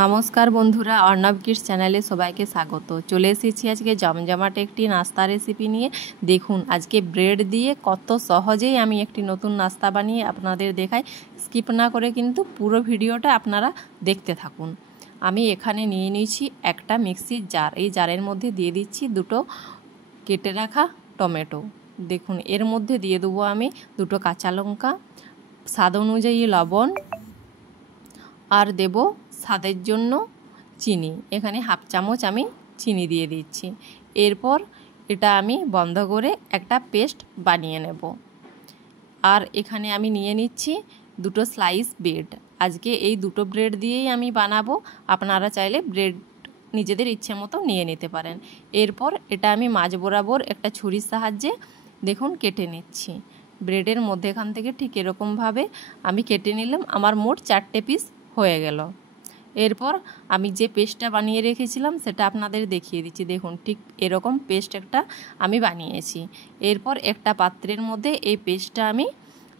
নমস্কার বন্ধুরা, অর্ণব কিডস চ্যানেলে সবাইকে স্বাগত। চলে এসেছি আজকে জমজমাট একটি নাস্তা রেসিপি নিয়ে। দেখুন আজকে ব্রেড দিয়ে কত সহজেই আমি একটি নতুন নাস্তা বানিয়ে আপনাদের দেখাই। স্কিপ না করে কিন্তু পুরো ভিডিওটা আপনারা দেখতে থাকুন। আমি এখানে নিয়ে নিয়েছি একটা মিক্সির জার। এই জারের মধ্যে দিয়ে দিচ্ছি দুটো কেটে রাখা টমেটো। দেখুন এর মধ্যে দিয়ে দেবো আমি দুটো কাঁচা লঙ্কা, স্বাদ অনুযায়ী লবণ, আর দেব স্বাদের জন্য চিনি। এখানে হাফ চামচ আমি চিনি দিয়ে দিচ্ছি। এরপর এটা আমি বন্ধ করে একটা পেস্ট বানিয়ে নেব। আর এখানে আমি নিয়ে নিচ্ছি দুটো স্লাইস ব্রেড। আজকে এই দুটো ব্রেড দিয়েই আমি বানাবো। আপনারা চাইলে ব্রেড নিজেদের ইচ্ছে মতো নিয়ে নিতে পারেন। এরপর এটা আমি মাঝ বরাবর একটা ছুরির সাহায্যে দেখুন কেটে নিচ্ছি। ব্রেডের মধ্যেখান থেকে ঠিক এরকমভাবে আমি কেটে নিলাম। আমার মোট 4টে পিস হয়ে গেল। এরপর আমি যে পেস্টটা বানিয়ে রেখেছিলাম সেটা আপনাদের দেখিয়ে দিচ্ছি। দেখুন ঠিক এরকম পেস্ট একটা আমি বানিয়েছি। এরপর একটা পাত্রের মধ্যে এই পেস্টটা আমি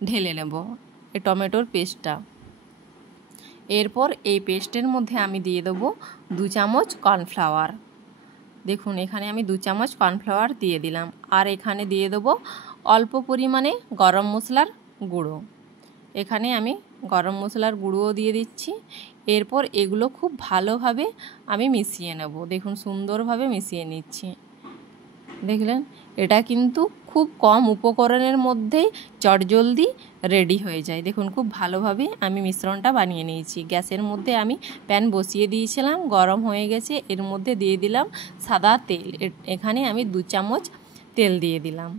ঢেলে নেব, এই টমেটোর পেস্টটা। এরপর এই পেস্টের মধ্যে আমি দিয়ে দেবো 2 চামচ কর্নফ্লাওয়ার। দেখুন এখানে আমি 2 চামচ কর্নফ্লাওয়ার দিয়ে দিলাম। আর এখানে দিয়ে দেবো অল্প পরিমাণে গরম মশলার গুঁড়ো। এখানে আমি গরম মশলার গুঁড়োও দিয়ে দিচ্ছি। এরপর এগুলো খুব ভালোভাবে আমি মিশিয়ে নেব। দেখুন সুন্দরভাবে মিশিয়ে নিচ্ছি। দেখলেন এটা কিন্তু খুব কম উপকরণের মধ্যেই চটজলদি রেডি হয়ে যায়। দেখুন খুব ভালোভাবে আমি মিশ্রণটা বানিয়ে নিয়েছি। গ্যাসের মধ্যে আমি প্যান বসিয়ে দিয়েছিলাম, গরম হয়ে গেছে। এর মধ্যে দিয়ে দিলাম সাদা তেল। এখানে আমি 2 চামচ তেল দিয়ে দিলাম।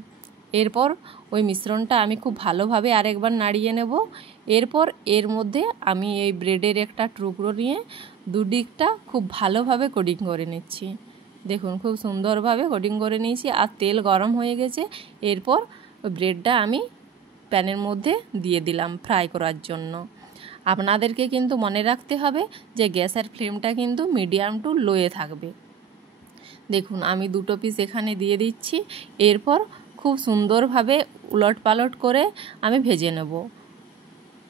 এরপর ওই মিশ্রণটা আমি খুব ভালোভাবে আরেকবার নাড়িয়ে নেব। এরপর এর মধ্যে আমি এই ব্রেডের একটা টুকরো নিয়ে দুদিকটা খুব ভালোভাবে কোটিং করে নিচ্ছি। দেখুন খুব সুন্দরভাবে কোটিং করে নিয়েছি। আর তেল গরম হয়ে গেছে। এরপর ওই ব্রেডটা আমি প্যানের মধ্যে দিয়ে দিলাম ফ্রাই করার জন্য। আপনাদেরকে কিন্তু মনে রাখতে হবে যে গ্যাসের ফ্লেমটা কিন্তু মিডিয়াম টু লোয়ে থাকবে। দেখুন আমি 2 পিস এখানে দিয়ে দিচ্ছি। এরপর খুব সুন্দরভাবে উলট পালট করে আমি ভেজে নেব।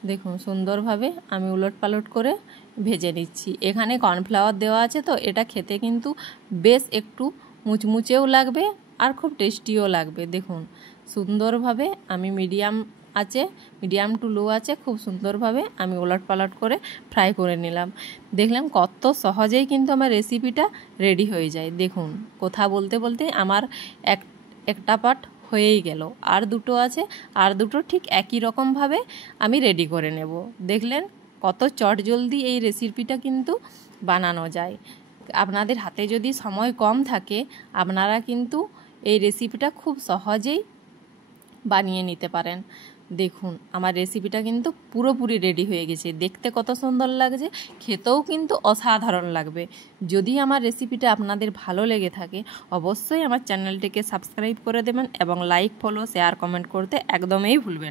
দেখুন সুন্দরভাবে আমি উলট পালট করে ভেজে নিচ্ছি। এখানে কর্নফ্লাওয়ার দেওয়া আছে তো এটা খেতে কিন্তু বেশ একটু মুচমুচেও লাগবে আর খুব টেস্টিও লাগবে। দেখুন সুন্দরভাবে আমি মিডিয়াম টু লো আছে খুব সুন্দরভাবে আমি উলট পালট করে ফ্রাই করে নিলাম। দেখলাম কত সহজেই কিন্তু আমার রেসিপিটা রেডি হয়ে যায়। দেখুন কথা বলতে বলতে আমার একটা পার্ট হয়েই গেল। আর দুটো আছে, আর দুটো ঠিক একই রকমভাবে আমি রেডি করে নেব। দেখলেন কত চটজলদি এই রেসিপিটা কিন্তু বানানো যায়। আপনাদের হাতে যদি সময় কম থাকে আপনারা কিন্তু এই রেসিপিটা খুব সহজেই বানিয়ে নিতে পারেন। দেখুন আমার রেসিপিটা কিন্তু পুরোপুরি রেডি হয়ে গেছে। দেখতে কত সুন্দর লাগছে, খেতেও কিন্তু অসাধারণ লাগবে। যদি আমার রেসিপিটা আপনাদের ভালো লেগে থাকে অবশ্যই আমার চ্যানেলটিকে সাবস্ক্রাইব করে দেবেন এবং লাইক, ফলো, শেয়ার, কমেন্ট করতে একদমই ভুলবেন না।